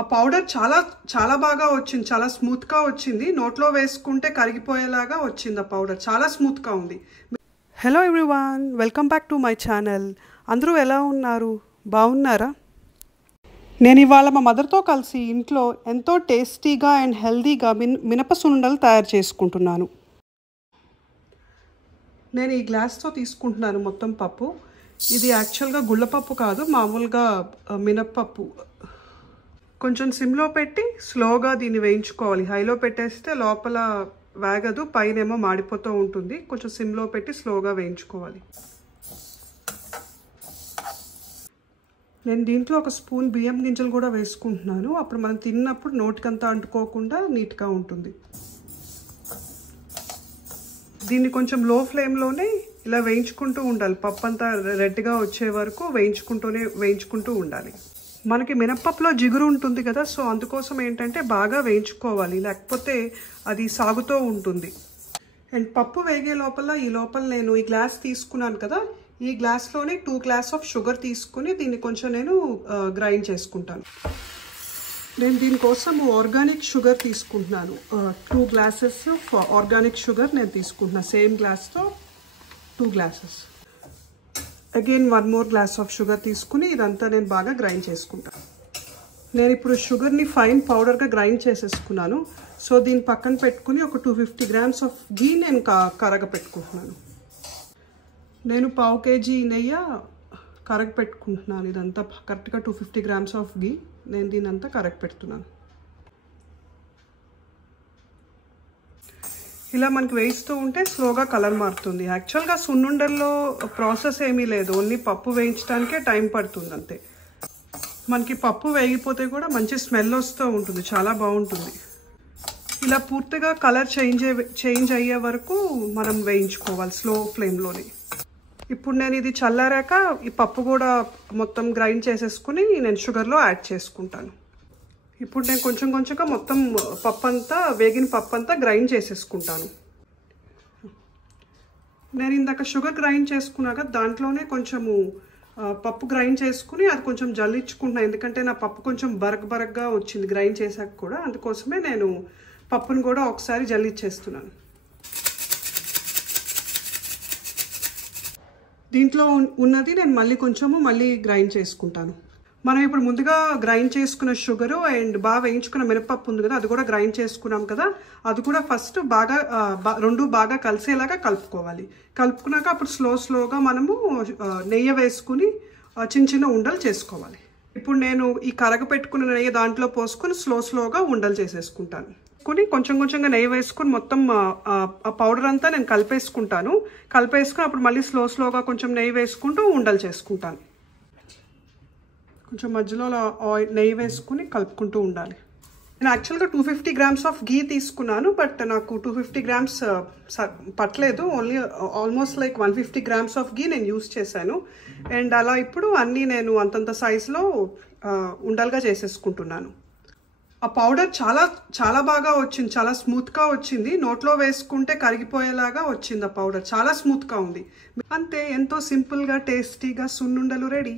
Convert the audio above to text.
ఆ పౌడర్ చాలా బాగా వచ్చింది, చాలా స్మూత్గా వచ్చింది. నోట్లో వేసుకుంటే కరిగిపోయేలాగా వచ్చింది. ఆ పౌడర్ చాలా స్మూత్గా ఉంది. Hello everyone, welcome back to my channel. అందరూ ఎలా ఉన్నారు? బాగున్నారా? నేను ఇవాళ మా మదర్తో కలిసి ఇంట్లో ఎంతో టేస్టీగా అండ్ హెల్దీగా మినప సున్నుండలు తయారు చేసుకుంటున్నాను. నేను ఈ గ్లాస్తో తీసుకుంటున్నాను మొత్తం పప్పు. ఇది యాక్చువల్గా గుళ్ళపప్పు కాదు, మామూలుగా మినప్పప్పు. కొంచెం సిమ్లో పెట్టి స్లోగా దీన్ని వేయించుకోవాలి. హైలో పెట్టేస్తే లోపల వేగదు, పైనేమో మాడిపోతూ ఉంటుంది. కొంచెం సిమ్లో పెట్టి స్లోగా వేయించుకోవాలి. నేను దీంట్లో ఒక స్పూన్ బియ్యం గింజలు కూడా వేసుకుంటున్నాను. అప్పుడు మనం తిన్నప్పుడు నోటికంతా అంటుకోకుండా నీట్గా ఉంటుంది. దీన్ని కొంచెం లో ఫ్లేమ్లోనే ఇలా వేయించుకుంటూ ఉండాలి. పప్పు అంతా రెడ్గా వచ్చే వరకు వేయించుకుంటూ ఉండాలి. మనకి మినప్పప్పులో జిగురు ఉంటుంది కదా, సో అందుకోసం ఏంటంటే బాగా వేయించుకోవాలి, లేకపోతే అది సాగుతూ ఉంటుంది. అండ్ పప్పు వేగే ఈ లోపల నేను ఈ గ్లాస్ తీసుకున్నాను కదా, ఈ గ్లాస్లోనే 2 గ్లాస్ ఆఫ్ షుగర్ తీసుకుని దీన్ని కొంచెం నేను గ్రైండ్ చేసుకుంటాను. నేను దీనికోసం ఆర్గానిక్ షుగర్ తీసుకుంటున్నాను. 2 గ్లాసెస్ ఆర్గానిక్ షుగర్ నేను తీసుకుంటున్నాను. సేమ్ గ్లాస్తో 2 glasses. Again 1 more glass of sugar తీసుకుని ఇదంతా నేను బాగా గ్రైండ్ చేసుకుంటాను. నేను ఇప్పుడు షుగర్ని ఫైన్ పౌడర్గా గ్రైండ్ చేసేసుకున్నాను. సో దీన్ని పక్కన పెట్టుకుని ఒక 250 grams ఆఫ్ ఘీ నేను కరగ పెట్టుకుంటున్నాను. నేను 1/2 kg నెయ్యి కరగ పెట్టుకుంటున్నాను. ఇదంతా కరెక్ట్గా 250 grams ఆఫ్ ఘీ నేను దీని అంతా కరగ పెడుతున్నాను. ఇలా మనకి వేయిస్తూ ఉంటే స్లోగా కలర్ మారుతుంది. యాక్చువల్గా సున్నుండల్లో ప్రాసెస్ ఏమీ లేదు, ఓన్లీ పప్పు వేయించడానికే టైం పడుతుంది అంతే. మనకి పప్పు వేగిపోతే కూడా మంచి స్మెల్ వస్తూ ఉంటుంది, చాలా బాగుంటుంది. ఇలా పూర్తిగా కలర్ చేంజ్ అయ్యే వరకు మనం వేయించుకోవాలి స్లో ఫ్లేమ్లోనే. ఇప్పుడు నేను ఇది చల్లారాక ఈ పప్పు కూడా మొత్తం గ్రైండ్ చేసేసుకుని నేను షుగర్లో యాడ్ చేసుకుంటాను. ఇప్పుడు నేను కొంచెంగా మొత్తం వేగిన పప్పు అంతా గ్రైండ్ చేసేసుకుంటాను. నేను ఇందాక షుగర్ గ్రైండ్ చేసుకున్నాక దాంట్లోనే కొంచెము పప్పు గ్రైండ్ చేసుకుని అది కొంచెం జల్లించుకుంటున్నాను. ఎందుకంటే నా పప్పు కొంచెం బరగ్గా వచ్చింది గ్రైండ్ చేశాక కూడా, అందుకోసమే నేను పప్పును కూడా ఒకసారి జల్లించేస్తున్నాను. దీంట్లో ఉన్నది నేను మళ్ళీ గ్రైండ్ చేసుకుంటాను. మనం ఇప్పుడు ముందుగా గ్రైండ్ చేసుకున్న షుగరు అండ్ బాగా వేయించుకున్న మినపప్పు ఉంది కదా, అది కూడా గ్రైండ్ చేసుకున్నాం కదా, అది కూడా ఫస్ట్ రెండు బాగా కలిసేలాగా కలుపుకోవాలి. కలుపుకున్నాక అప్పుడు స్లోగా మనము నెయ్యి వేసుకుని చిన్న ఉండలు చేసుకోవాలి. ఇప్పుడు నేను ఈ కరగ పెట్టుకున్న నెయ్యి దాంట్లో పోసుకుని స్లోగా ఉండలు చేసేసుకుంటాను. కొంచెంగా నెయ్యి వేసుకుని మొత్తం ఆ పౌడర్ అంతా నేను కలిపేసుకుని అప్పుడు మళ్ళీ స్లోగా కొంచెం నెయ్యి వేసుకుంటూ ఉండలు చేసుకుంటాను. కొంచెం మధ్యలో నెయ్యి వేసుకుని కలుపుకుంటూ ఉండాలి. నేను యాక్చువల్గా 250 grams ఆఫ్ ఘీ తీసుకున్నాను, బట్ నాకు 250 grams పట్టలేదు. ఆల్మోస్ట్ లైక్ 150 grams ఆఫ్ ఘీ నేను యూస్ చేశాను. అండ్ అలా ఇప్పుడు అన్నీ నేను అంతంత సైజులో ఉండలుగా చేసేసుకుంటున్నాను. ఆ పౌడర్ చాలా బాగా వచ్చింది, చాలా స్మూత్గా వచ్చింది. నోట్లో వేసుకుంటే కరిగిపోయేలాగా వచ్చింది. ఆ పౌడర్ చాలా స్మూత్గా ఉంది. అంతే, ఎంతో సింపుల్గా టేస్టీగా సున్నుండలు రెడీ.